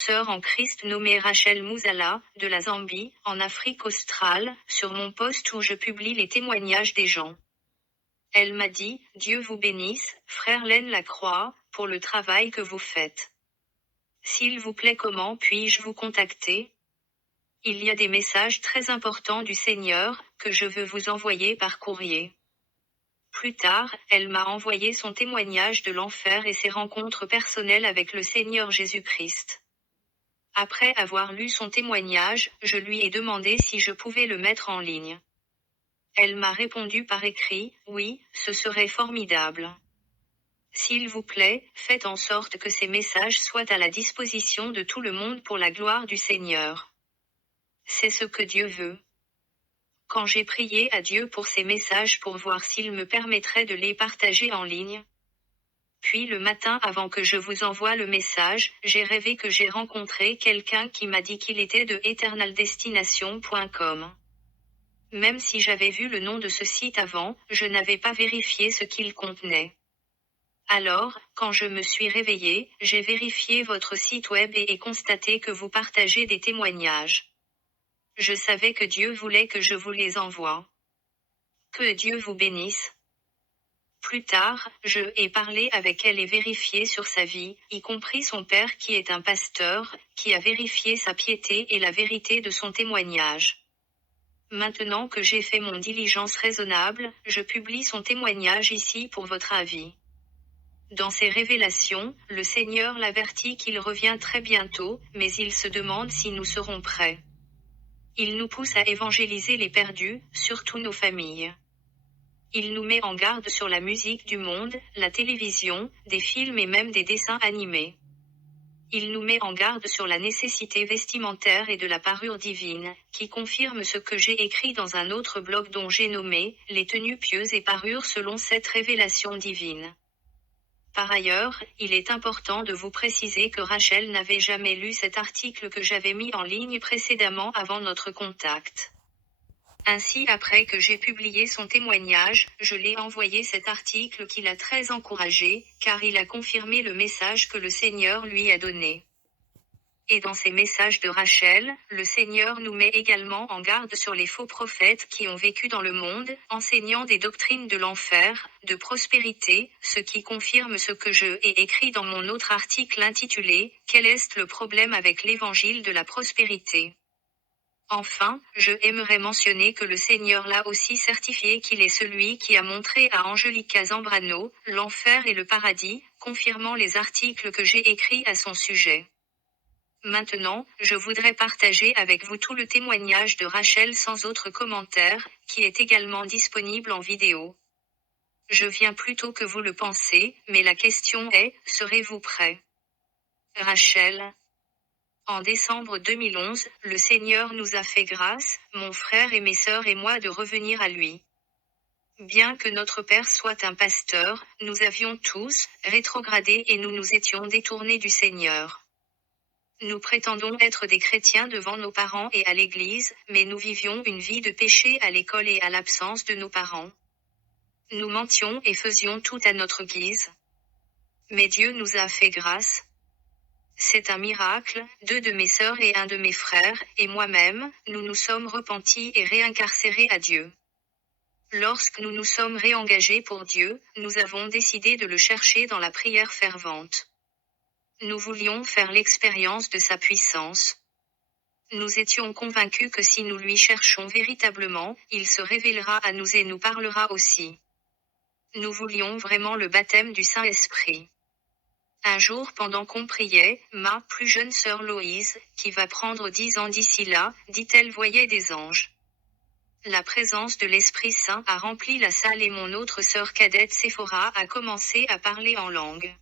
sœur en Christ nommée Rachel Mouzala, de la Zambie, en Afrique australe, sur mon post où je publie les témoignages des gens. Elle m'a dit, Dieu vous bénisse, frère Len Lacroix, pour le travail que vous faites. S'il vous plaît, comment puis-je vous contacter? Il y a des messages très importants du Seigneur, que je veux vous envoyer par courrier. Plus tard, elle m'a envoyé son témoignage de l'enfer et ses rencontres personnelles avec le Seigneur Jésus-Christ. Après avoir lu son témoignage, je lui ai demandé si je pouvais le mettre en ligne. Elle m'a répondu par écrit, oui, ce serait formidable. S'il vous plaît, faites en sorte que ces messages soient à la disposition de tout le monde pour la gloire du Seigneur. C'est ce que Dieu veut. Quand j'ai prié à Dieu pour ces messages pour voir s'il me permettrait de les partager en ligne, puis le matin avant que je vous envoie le message, j'ai rêvé que j'ai rencontré quelqu'un qui m'a dit qu'il était de eternaldestination.com. Même si j'avais vu le nom de ce site avant, je n'avais pas vérifié ce qu'il contenait. Alors, quand je me suis réveillé, j'ai vérifié votre site web et ai constaté que vous partagez des témoignages. Je savais que Dieu voulait que je vous les envoie. Que Dieu vous bénisse. Plus tard, je ai parlé avec elle et vérifié sur sa vie, y compris son père qui est un pasteur, qui a vérifié sa piété et la vérité de son témoignage. Maintenant que j'ai fait mon diligence raisonnable, je publie son témoignage ici pour votre avis. Dans ses révélations, le Seigneur l'avertit qu'il revient très bientôt, mais il se demande si nous serons prêts. Il nous pousse à évangéliser les perdus, surtout nos familles. Il nous met en garde sur la musique du monde, la télévision, des films et même des dessins animés. Il nous met en garde sur la nécessité vestimentaire et de la parure divine, qui confirme ce que j'ai écrit dans un autre blog dont j'ai nommé « Les tenues pieuses et parures selon cette révélation divine ». Par ailleurs, il est important de vous préciser que Rachel n'avait jamais lu cet article que j'avais mis en ligne précédemment avant notre contact. Ainsi, après que j'ai publié son témoignage, je l'ai envoyé cet article qui l'a très encouragé, car il a confirmé le message que le Seigneur lui a donné. Et dans ces messages de Rachel, le Seigneur nous met également en garde sur les faux prophètes qui ont vécu dans le monde, enseignant des doctrines de l'enfer, de prospérité, ce qui confirme ce que je ai écrit dans mon autre article intitulé « Quel est le problème avec l'évangile de la prospérité ?» Enfin, je aimerais mentionner que le Seigneur l'a aussi certifié qu'il est celui qui a montré à Angelica Zambrano, l'enfer et le paradis, confirmant les articles que j'ai écrits à son sujet. Maintenant, je voudrais partager avec vous tout le témoignage de Rachel sans autre commentaire, qui est également disponible en vidéo. Je viens plus tôt que vous le pensez, mais la question est, serez-vous prêt? Rachel. En décembre 2011, le Seigneur nous a fait grâce, mon frère et mes sœurs et moi, de revenir à lui. Bien que notre père soit un pasteur, nous avions tous rétrogradé et nous nous étions détournés du Seigneur. Nous prétendons être des chrétiens devant nos parents et à l'église, mais nous vivions une vie de péché à l'école et à l'absence de nos parents. Nous mentions et faisions tout à notre guise. Mais Dieu nous a fait grâce. C'est un miracle, 2 de mes sœurs et un de mes frères, et moi-même, nous nous sommes repentis et réincarcérés à Dieu. Lorsque nous nous sommes réengagés pour Dieu, nous avons décidé de le chercher dans la prière fervente. Nous voulions faire l'expérience de sa puissance. Nous étions convaincus que si nous lui cherchons véritablement, il se révélera à nous et nous parlera aussi. Nous voulions vraiment le baptême du Saint-Esprit. Un jour pendant qu'on priait, ma plus jeune sœur Loïse, qui va prendre 10 ans d'ici là, dit-elle voyait des anges. La présence de l'Esprit Saint a rempli la salle et mon autre sœur cadette Séphora a commencé à parler en langue.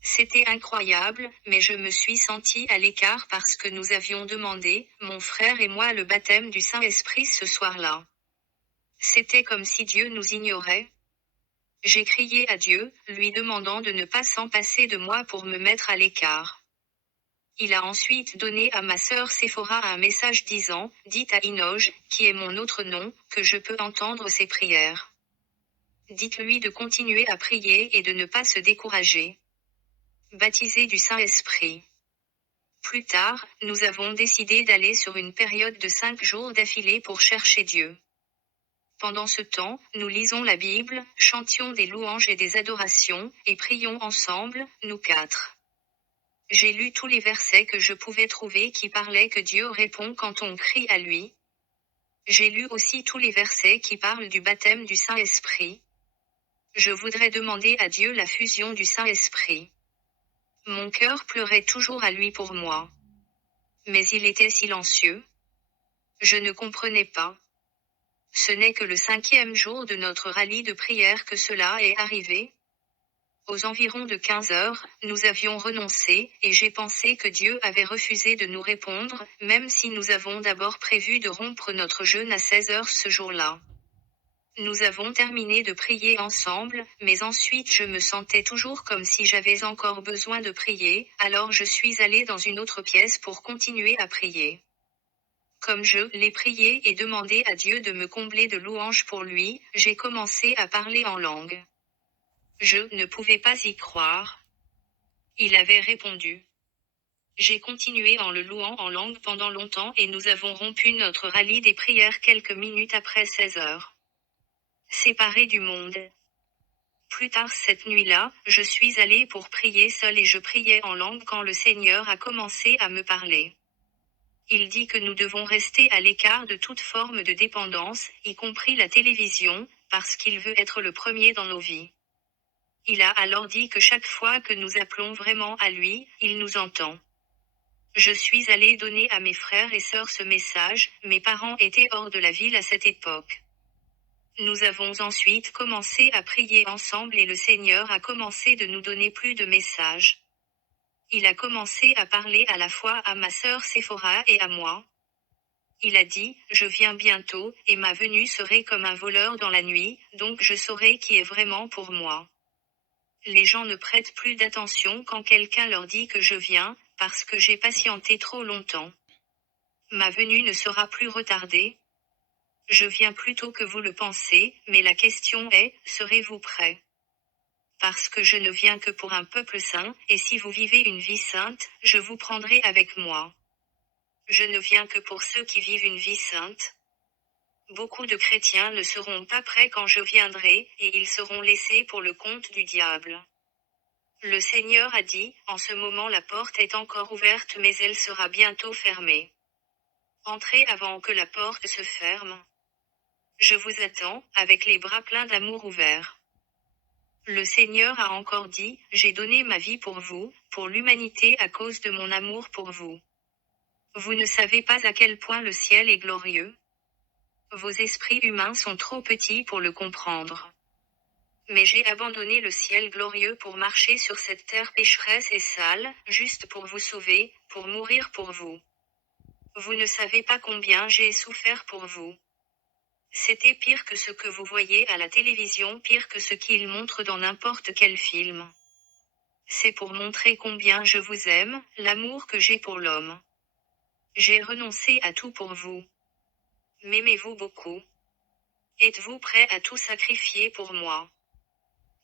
C'était incroyable, mais je me suis sentie à l'écart parce que nous avions demandé, mon frère et moi, le baptême du Saint-Esprit ce soir-là. C'était comme si Dieu nous ignorait. J'ai crié à Dieu, lui demandant de ne pas s'en passer de moi pour me mettre à l'écart. Il a ensuite donné à ma sœur Séphora un message disant, dites à Inoge, qui est mon autre nom, que je peux entendre ses prières. Dites-lui de continuer à prier et de ne pas se décourager. Baptisé du Saint-Esprit. Plus tard, nous avons décidé d'aller sur une période de 5 jours d'affilée pour chercher Dieu. Pendant ce temps, nous lisons la Bible, chantions des louanges et des adorations, et prions ensemble, nous quatre. J'ai lu tous les versets que je pouvais trouver qui parlaient que Dieu répond quand on crie à lui. J'ai lu aussi tous les versets qui parlent du baptême du Saint-Esprit. Je voudrais demander à Dieu la fusion du Saint-Esprit. Mon cœur pleurait toujours à lui pour moi. Mais il était silencieux. Je ne comprenais pas. Ce n'est que le 5e jour de notre rallye de prière que cela est arrivé. Aux environs de 15 heures, nous avions renoncé, et j'ai pensé que Dieu avait refusé de nous répondre, même si nous avons d'abord prévu de rompre notre jeûne à 16 heures ce jour-là. Nous avons terminé de prier ensemble, mais ensuite je me sentais toujours comme si j'avais encore besoin de prier, alors je suis allé dans une autre pièce pour continuer à prier. Comme je l'ai prié et demandé à Dieu de me combler de louanges pour lui, j'ai commencé à parler en langue. Je ne pouvais pas y croire. Il avait répondu. J'ai continué en le louant en langue pendant longtemps et nous avons rompu notre rallye des prières quelques minutes après 16 heures. Séparés du monde. Plus tard cette nuit-là, je suis allé pour prier seul et je priais en langue quand le Seigneur a commencé à me parler. Il dit que nous devons rester à l'écart de toute forme de dépendance, y compris la télévision, parce qu'il veut être le premier dans nos vies. Il a alors dit que chaque fois que nous appelons vraiment à lui, il nous entend. Je suis allé donner à mes frères et sœurs ce message, mes parents étaient hors de la ville à cette époque. Nous avons ensuite commencé à prier ensemble et le Seigneur a commencé de nous donner plus de messages. Il a commencé à parler à la fois à ma sœur Séphora et à moi. Il a dit, je viens bientôt, et ma venue serait comme un voleur dans la nuit, donc je saurai qui est vraiment pour moi. Les gens ne prêtent plus d'attention quand quelqu'un leur dit que je viens, parce que j'ai patienté trop longtemps. Ma venue ne sera plus retardée. Je viens plus tôt que vous le pensez, mais la question est, serez-vous prêts? Parce que je ne viens que pour un peuple saint, et si vous vivez une vie sainte, je vous prendrai avec moi. Je ne viens que pour ceux qui vivent une vie sainte. Beaucoup de chrétiens ne seront pas prêts quand je viendrai, et ils seront laissés pour le compte du diable. Le Seigneur a dit, en ce moment la porte est encore ouverte mais elle sera bientôt fermée. Entrez avant que la porte se ferme. Je vous attends, avec les bras pleins d'amour ouverts. Le Seigneur a encore dit, j'ai donné ma vie pour vous, pour l'humanité à cause de mon amour pour vous. Vous ne savez pas à quel point le ciel est glorieux. Vos esprits humains sont trop petits pour le comprendre. Mais j'ai abandonné le ciel glorieux pour marcher sur cette terre pécheresse et sale, juste pour vous sauver, pour mourir pour vous. Vous ne savez pas combien j'ai souffert pour vous. C'était pire que ce que vous voyez à la télévision, pire que ce qu'ils montrent dans n'importe quel film. C'est pour montrer combien je vous aime, l'amour que j'ai pour l'homme. J'ai renoncé à tout pour vous. M'aimez-vous beaucoup? Êtes-vous prêt à tout sacrifier pour moi?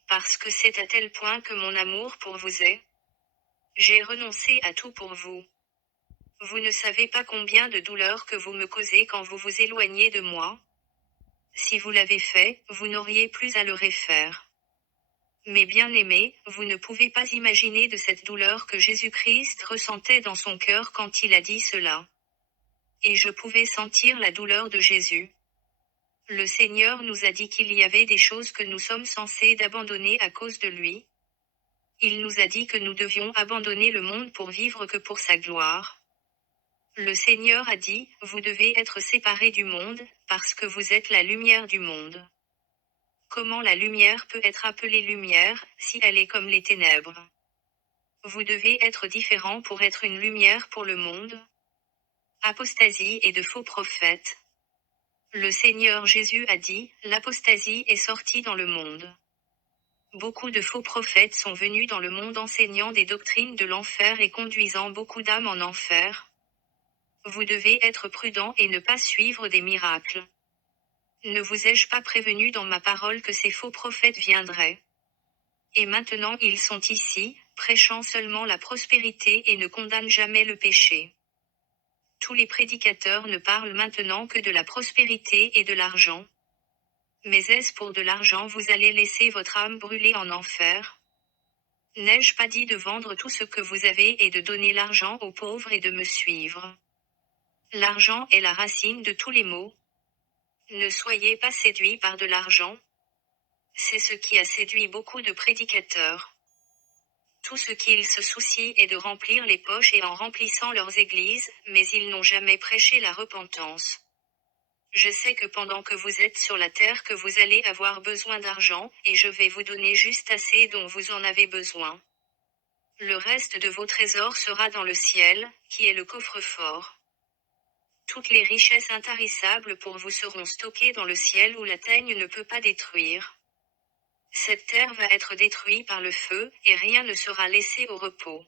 Parce que c'est à tel point que mon amour pour vous est. J'ai renoncé à tout pour vous. Vous ne savez pas combien de douleurs que vous me causez quand vous vous éloignez de moi. Si vous l'avez fait, vous n'auriez plus à le refaire. Mais bien-aimés, vous ne pouvez pas imaginer de cette douleur que Jésus-Christ ressentait dans son cœur quand il a dit cela. Et je pouvais sentir la douleur de Jésus. Le Seigneur nous a dit qu'il y avait des choses que nous sommes censés d'abandonner à cause de lui. Il nous a dit que nous devions abandonner le monde pour vivre que pour sa gloire. Le Seigneur a dit, vous devez être séparés du monde, parce que vous êtes la lumière du monde. Comment la lumière peut être appelée lumière, si elle est comme les ténèbres? Vous devez être différent pour être une lumière pour le monde. Apostasie et de faux prophètes. Le Seigneur Jésus a dit, l'apostasie est sortie dans le monde. Beaucoup de faux prophètes sont venus dans le monde enseignant des doctrines de l'enfer et conduisant beaucoup d'âmes en enfer. Vous devez être prudent et ne pas suivre des miracles. Ne vous ai-je pas prévenu dans ma parole que ces faux prophètes viendraient? Et maintenant ils sont ici, prêchant seulement la prospérité et ne condamnent jamais le péché. Tous les prédicateurs ne parlent maintenant que de la prospérité et de l'argent. Mais est-ce pour de l'argent vous allez laisser votre âme brûler en enfer? N'ai-je pas dit de vendre tout ce que vous avez et de donner l'argent aux pauvres et de me suivre? L'argent est la racine de tous les maux. Ne soyez pas séduits par de l'argent. C'est ce qui a séduit beaucoup de prédicateurs. Tout ce qu'ils se soucient est de remplir les poches et en remplissant leurs églises, mais ils n'ont jamais prêché la repentance. Je sais que pendant que vous êtes sur la terre que vous allez avoir besoin d'argent, et je vais vous donner juste assez dont vous en avez besoin. Le reste de vos trésors sera dans le ciel, qui est le coffre-fort. Toutes les richesses intarissables pour vous seront stockées dans le ciel où la teigne ne peut pas détruire. Cette terre va être détruite par le feu, et rien ne sera laissé au repos.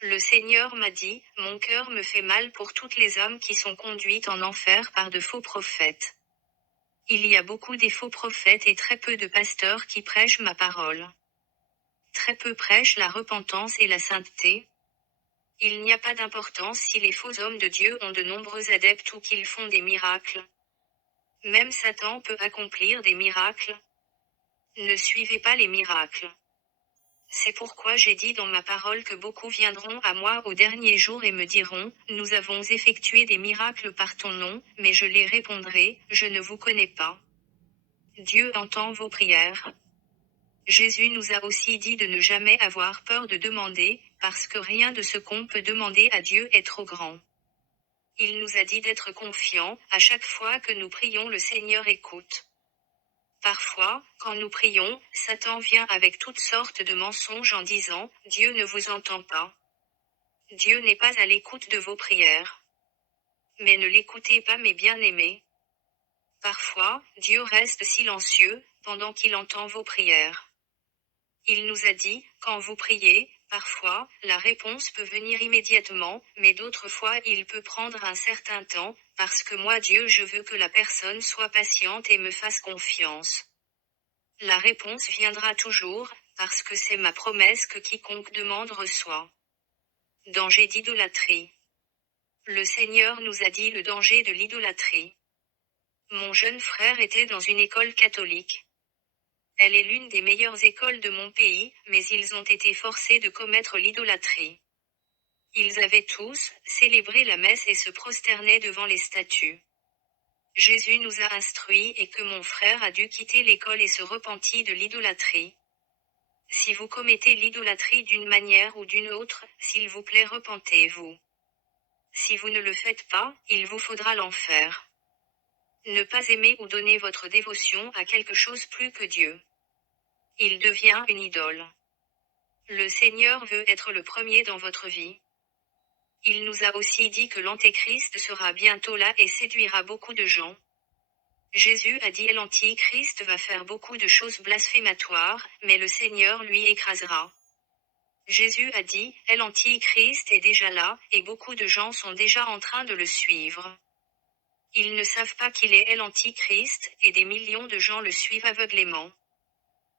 Le Seigneur m'a dit, mon cœur me fait mal pour toutes les âmes qui sont conduites en enfer par de faux prophètes. Il y a beaucoup des faux prophètes et très peu de pasteurs qui prêchent ma parole. Très peu prêchent la repentance et la sainteté. Il n'y a pas d'importance si les faux hommes de Dieu ont de nombreux adeptes ou qu'ils font des miracles. Même Satan peut accomplir des miracles. Ne suivez pas les miracles. C'est pourquoi j'ai dit dans ma parole que beaucoup viendront à moi au dernier jour et me diront, nous avons effectué des miracles par ton nom, mais je les répondrai, je ne vous connais pas. Dieu entend vos prières. Jésus nous a aussi dit de ne jamais avoir peur de demander, parce que rien de ce qu'on peut demander à Dieu est trop grand. Il nous a dit d'être confiants, à chaque fois que nous prions le Seigneur écoute. Parfois, quand nous prions, Satan vient avec toutes sortes de mensonges en disant, Dieu ne vous entend pas. Dieu n'est pas à l'écoute de vos prières. Mais ne l'écoutez pas mes bien-aimés. Parfois, Dieu reste silencieux, pendant qu'il entend vos prières. Il nous a dit, quand vous priez, parfois, la réponse peut venir immédiatement, mais d'autres fois il peut prendre un certain temps, parce que moi Dieu je veux que la personne soit patiente et me fasse confiance. La réponse viendra toujours, parce que c'est ma promesse que quiconque demande reçoit. Danger d'idolâtrie. Le Seigneur nous a dit le danger de l'idolâtrie. Mon jeune frère était dans une école catholique. Elle est l'une des meilleures écoles de mon pays, mais ils ont été forcés de commettre l'idolâtrie. Ils avaient tous célébré la messe et se prosternaient devant les statues. Jésus nous a instruits et que mon frère a dû quitter l'école et se repentit de l'idolâtrie. Si vous commettez l'idolâtrie d'une manière ou d'une autre, s'il vous plaît repentez-vous. Si vous ne le faites pas, il vous faudra l'enfer. Ne pas aimer ou donner votre dévotion à quelque chose plus que Dieu. Il devient une idole. Le Seigneur veut être le premier dans votre vie. Il nous a aussi dit que l'Antéchrist sera bientôt là et séduira beaucoup de gens. Jésus a dit l'Antichrist va faire beaucoup de choses blasphématoires, mais le Seigneur lui écrasera. Jésus a dit, l'Antichrist est déjà là, et beaucoup de gens sont déjà en train de le suivre. Ils ne savent pas qu'il est l'Antichrist, et des millions de gens le suivent aveuglément.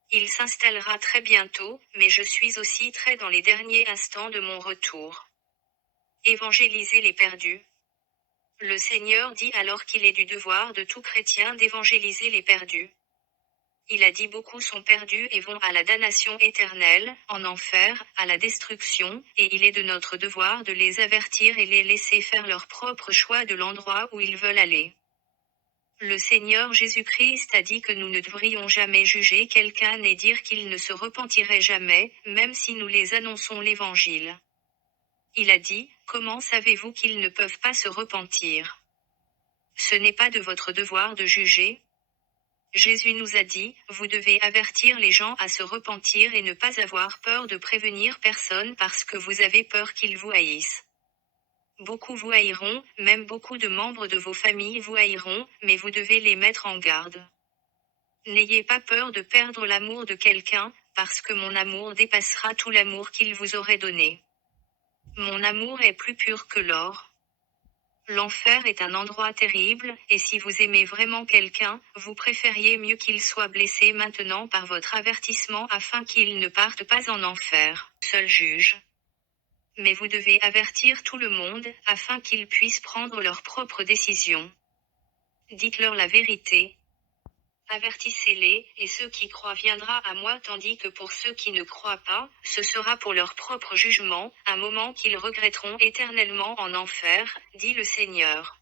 Il s'installera très bientôt, mais je suis aussi très dans les derniers instants de mon retour. Évangéliser les perdus. Le Seigneur dit alors qu'il est du devoir de tout chrétien d'évangéliser les perdus. Il a dit beaucoup sont perdus et vont à la damnation éternelle, en enfer, à la destruction, et il est de notre devoir de les avertir et les laisser faire leur propre choix de l'endroit où ils veulent aller. Le Seigneur Jésus-Christ a dit que nous ne devrions jamais juger quelqu'un et dire qu'il ne se repentirait jamais, même si nous les annonçons l'Évangile. Il a dit, comment savez-vous qu'ils ne peuvent pas se repentir? Ce n'est pas de votre devoir de juger. Jésus nous a dit, vous devez avertir les gens à se repentir et ne pas avoir peur de prévenir personne parce que vous avez peur qu'ils vous haïssent. Beaucoup vous haïront, même beaucoup de membres de vos familles vous haïront, mais vous devez les mettre en garde. N'ayez pas peur de perdre l'amour de quelqu'un, parce que mon amour dépassera tout l'amour qu'il vous aurait donné. Mon amour est plus pur que l'or. L'enfer est un endroit terrible, et si vous aimez vraiment quelqu'un, vous préfériez mieux qu'il soit blessé maintenant par votre avertissement afin qu'il ne parte pas en enfer. Seul juge. Mais vous devez avertir tout le monde, afin qu'ils puissent prendre leurs propres décisions. Dites-leur la vérité. Avertissez-les, et ceux qui croient viendra à moi tandis que pour ceux qui ne croient pas, ce sera pour leur propre jugement, un moment qu'ils regretteront éternellement en enfer, dit le Seigneur.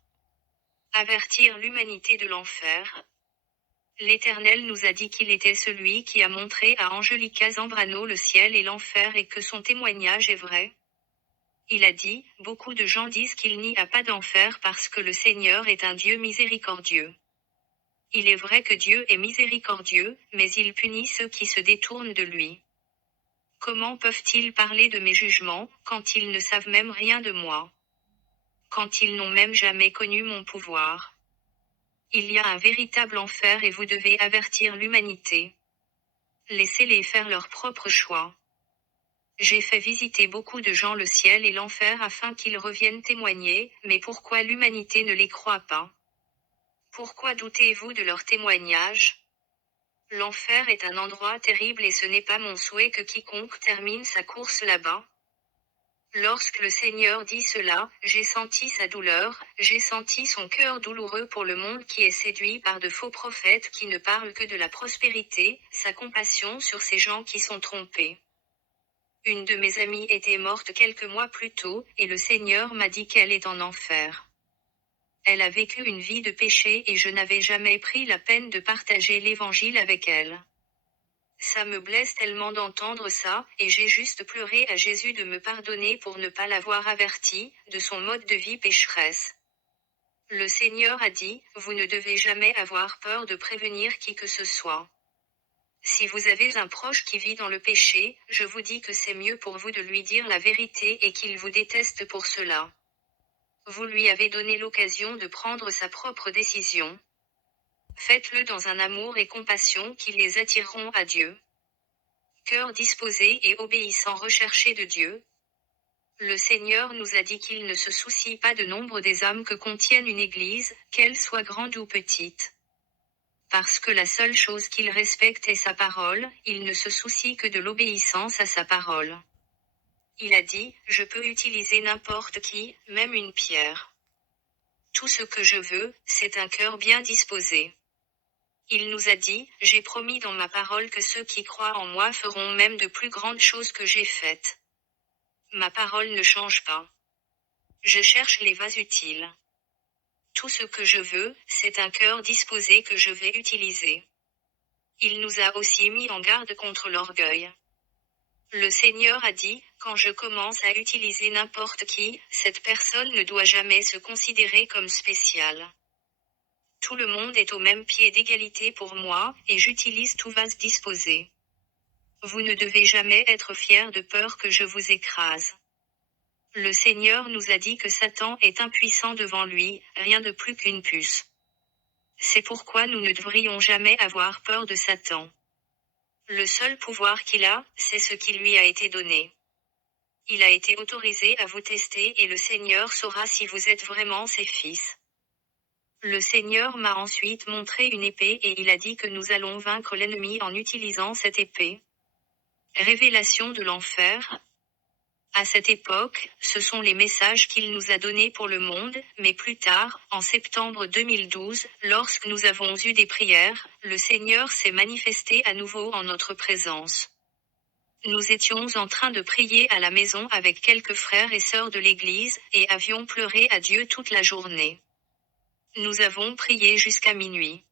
Avertir l'humanité de l'enfer. L'Éternel nous a dit qu'il était celui qui a montré à Angelica Zambrano le ciel et l'enfer et que son témoignage est vrai. Il a dit, beaucoup de gens disent qu'il n'y a pas d'enfer parce que le Seigneur est un Dieu miséricordieux. Il est vrai que Dieu est miséricordieux, mais il punit ceux qui se détournent de lui. Comment peuvent-ils parler de mes jugements, quand ils ne savent même rien de moi? Quand ils n'ont même jamais connu mon pouvoir? Il y a un véritable enfer et vous devez avertir l'humanité. Laissez-les faire leur propre choix. J'ai fait visiter beaucoup de gens le ciel et l'enfer afin qu'ils reviennent témoigner, mais pourquoi l'humanité ne les croit pas? Pourquoi doutez-vous de leur témoignage? L'enfer est un endroit terrible et ce n'est pas mon souhait que quiconque termine sa course là-bas. Lorsque le Seigneur dit cela, j'ai senti sa douleur, j'ai senti son cœur douloureux pour le monde qui est séduit par de faux prophètes qui ne parlent que de la prospérité, sa compassion sur ces gens qui sont trompés. Une de mes amies était morte quelques mois plus tôt, et le Seigneur m'a dit qu'elle est en enfer. Elle a vécu une vie de péché et je n'avais jamais pris la peine de partager l'évangile avec elle. Ça me blesse tellement d'entendre ça, et j'ai juste pleuré à Jésus de me pardonner pour ne pas l'avoir averti, de son mode de vie pécheresse. Le Seigneur a dit, vous ne devez jamais avoir peur de prévenir qui que ce soit. Si vous avez un proche qui vit dans le péché, je vous dis que c'est mieux pour vous de lui dire la vérité et qu'il vous déteste pour cela. Vous lui avez donné l'occasion de prendre sa propre décision. Faites-le dans un amour et compassion qui les attireront à Dieu. Cœur disposé et obéissant recherché de Dieu. Le Seigneur nous a dit qu'il ne se soucie pas de nombre des âmes que contienne une église, qu'elle soit grande ou petite. Parce que la seule chose qu'il respecte est sa parole, il ne se soucie que de l'obéissance à sa parole. Il a dit, je peux utiliser n'importe qui, même une pierre. Tout ce que je veux, c'est un cœur bien disposé. Il nous a dit, j'ai promis dans ma parole que ceux qui croient en moi feront même de plus grandes choses que j'ai faites. Ma parole ne change pas. Je cherche les vases utiles. Tout ce que je veux, c'est un cœur disposé que je vais utiliser. Il nous a aussi mis en garde contre l'orgueil. Le Seigneur a dit, quand je commence à utiliser n'importe qui, cette personne ne doit jamais se considérer comme spéciale. Tout le monde est au même pied d'égalité pour moi, et j'utilise tout vase disposé. Vous ne devez jamais être fiers de peur que je vous écrase. Le Seigneur nous a dit que Satan est impuissant devant lui, rien de plus qu'une puce. C'est pourquoi nous ne devrions jamais avoir peur de Satan. Le seul pouvoir qu'il a, c'est ce qui lui a été donné. Il a été autorisé à vous tester et le Seigneur saura si vous êtes vraiment ses fils. Le Seigneur m'a ensuite montré une épée et il a dit que nous allons vaincre l'ennemi en utilisant cette épée. Révélation de l'enfer. À cette époque, ce sont les messages qu'il nous a donnés pour le monde, mais plus tard, en septembre 2012, lorsque nous avons eu des prières, le Seigneur s'est manifesté à nouveau en notre présence. Nous étions en train de prier à la maison avec quelques frères et sœurs de l'Église, et avions pleuré à Dieu toute la journée. Nous avons prié jusqu'à minuit.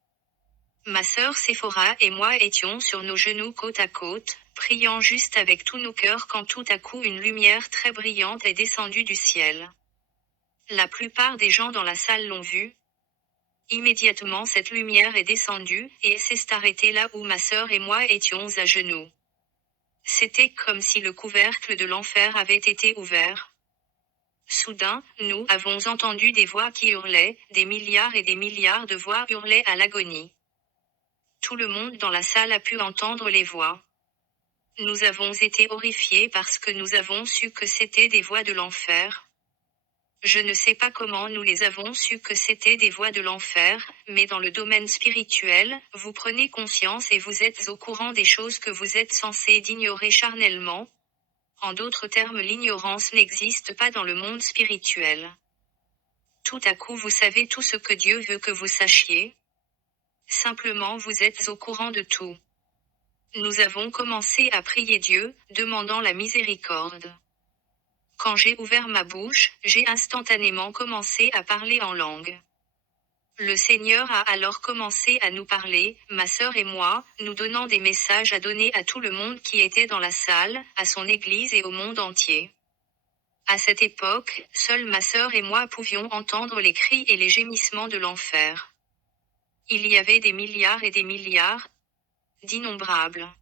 Ma sœur Séphora et moi étions sur nos genoux côte à côte, priant juste avec tous nos cœurs quand tout à coup une lumière très brillante est descendue du ciel. La plupart des gens dans la salle l'ont vue. Immédiatement cette lumière est descendue, et s'est arrêtée là où ma sœur et moi étions à genoux. C'était comme si le couvercle de l'enfer avait été ouvert. Soudain, nous avons entendu des voix qui hurlaient, des milliards et des milliards de voix hurlaient à l'agonie. Tout le monde dans la salle a pu entendre les voix. Nous avons été horrifiés parce que nous avons su que c'était des voix de l'enfer. Je ne sais pas comment nous les avons su que c'était des voies de l'enfer, mais dans le domaine spirituel, vous prenez conscience et vous êtes au courant des choses que vous êtes censés d'ignorer charnellement. En d'autres termes, l'ignorance n'existe pas dans le monde spirituel. Tout à coup vous savez tout ce que Dieu veut que vous sachiez. Simplement vous êtes au courant de tout. Nous avons commencé à prier Dieu, demandant la miséricorde. Quand j'ai ouvert ma bouche, j'ai instantanément commencé à parler en langue. Le Seigneur a alors commencé à nous parler, ma sœur et moi, nous donnant des messages à donner à tout le monde qui était dans la salle, à son Église et au monde entier. À cette époque, seule ma sœur et moi pouvions entendre les cris et les gémissements de l'enfer. Il y avait des milliards et des milliards, d'innombrables.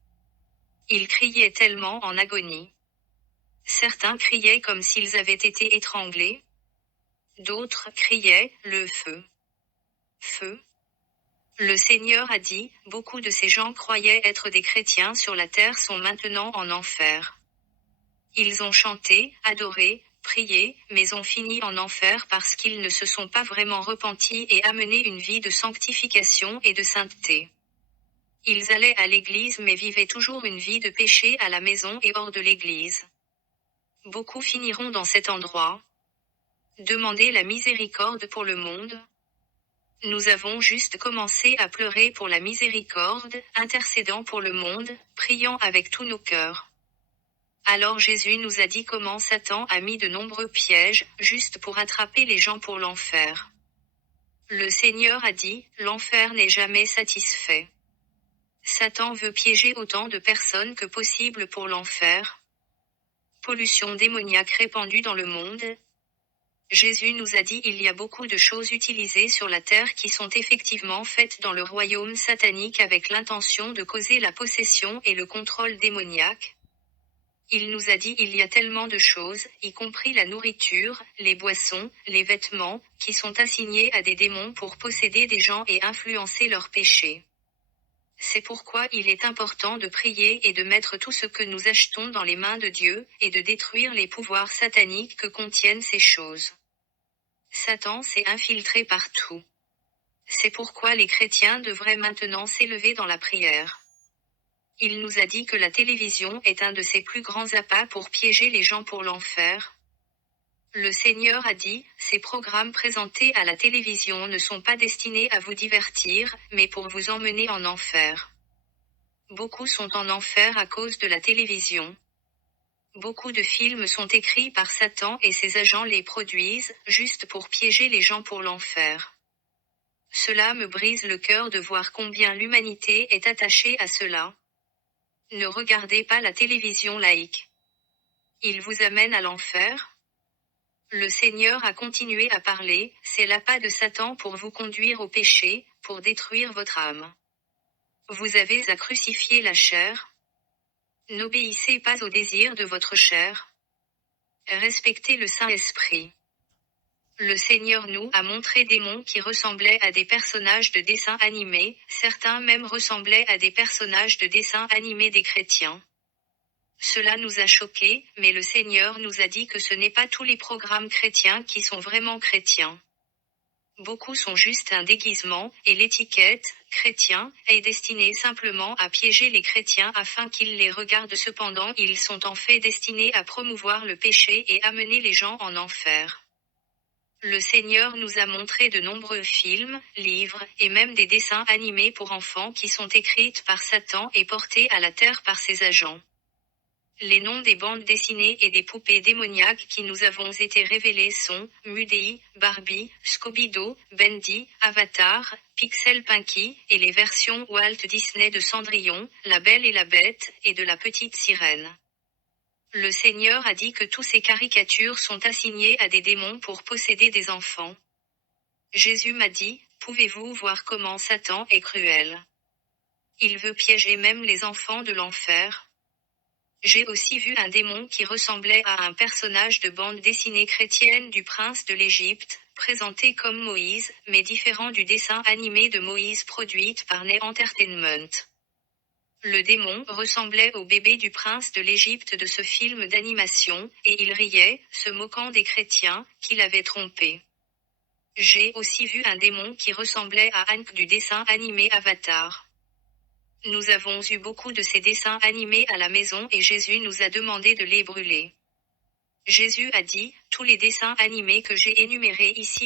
Ils criaient tellement en agonie. Certains criaient comme s'ils avaient été étranglés. D'autres criaient, le feu. Feu. Le Seigneur a dit, beaucoup de ces gens croyaient être des chrétiens sur la terre sont maintenant en enfer. Ils ont chanté, adoré, prié, mais ont fini en enfer parce qu'ils ne se sont pas vraiment repentis et amené une vie de sanctification et de sainteté. Ils allaient à l'église mais vivaient toujours une vie de péché à la maison et hors de l'église. Beaucoup finiront dans cet endroit. Demandez la miséricorde pour le monde. Nous avons juste commencé à pleurer pour la miséricorde, intercédant pour le monde, priant avec tous nos cœurs. Alors Jésus nous a dit comment Satan a mis de nombreux pièges, juste pour attraper les gens pour l'enfer. Le Seigneur a dit, l'enfer n'est jamais satisfait. Satan veut piéger autant de personnes que possible pour l'enfer. Pollution démoniaque répandue dans le monde. Jésus nous a dit il y a beaucoup de choses utilisées sur la terre qui sont effectivement faites dans le royaume satanique avec l'intention de causer la possession et le contrôle démoniaque. Il nous a dit il y a tellement de choses, y compris la nourriture, les boissons, les vêtements, qui sont assignés à des démons pour posséder des gens et influencer leurs péchés. C'est pourquoi il est important de prier et de mettre tout ce que nous achetons dans les mains de Dieu, et de détruire les pouvoirs sataniques que contiennent ces choses. Satan s'est infiltré partout. C'est pourquoi les chrétiens devraient maintenant s'élever dans la prière. Il nous a dit que la télévision est un de ses plus grands appâts pour piéger les gens pour l'enfer. Le Seigneur a dit, ces programmes présentés à la télévision ne sont pas destinés à vous divertir, mais pour vous emmener en enfer. Beaucoup sont en enfer à cause de la télévision. Beaucoup de films sont écrits par Satan et ses agents les produisent, juste pour piéger les gens pour l'enfer. Cela me brise le cœur de voir combien l'humanité est attachée à cela. Ne regardez pas la télévision laïque. Il vous amène à l'enfer. Le Seigneur a continué à parler, c'est l'appât de Satan pour vous conduire au péché, pour détruire votre âme. Vous avez à crucifier la chair. N'obéissez pas aux désirs de votre chair. Respectez le Saint-Esprit. Le Seigneur nous a montré des démons qui ressemblaient à des personnages de dessins animés, certains même ressemblaient à des personnages de dessins animés des chrétiens. Cela nous a choqués, mais le Seigneur nous a dit que ce n'est pas tous les programmes chrétiens qui sont vraiment chrétiens. Beaucoup sont juste un déguisement, et l'étiquette « chrétien » est destinée simplement à piéger les chrétiens afin qu'ils les regardent. Cependant ils sont en fait destinés à promouvoir le péché et amener les gens en enfer. Le Seigneur nous a montré de nombreux films, livres, et même des dessins animés pour enfants qui sont écrits par Satan et portés à la terre par ses agents. Les noms des bandes dessinées et des poupées démoniaques qui nous avons été révélés sont Mudei, Barbie, Scooby-Doo, Bendy, Avatar, Pixel Pinky, et les versions Walt Disney de Cendrillon, La Belle et la Bête, et de la Petite Sirène. Le Seigneur a dit que tous ces caricatures sont assignées à des démons pour posséder des enfants. Jésus m'a dit, pouvez-vous voir comment Satan est cruel? Il veut piéger même les enfants de l'enfer. J'ai aussi vu un démon qui ressemblait à un personnage de bande dessinée chrétienne du prince de l'Égypte, présenté comme Moïse, mais différent du dessin animé de Moïse produite par Ney Entertainment. Le démon ressemblait au bébé du prince de l'Égypte de ce film d'animation, et il riait, se moquant des chrétiens, qui l'avaient trompé. J'ai aussi vu un démon qui ressemblait à Hank du dessin animé Avatar. Nous avons eu beaucoup de ces dessins animés à la maison et Jésus nous a demandé de les brûler. Jésus a dit, tous les dessins animés que j'ai énumérés ici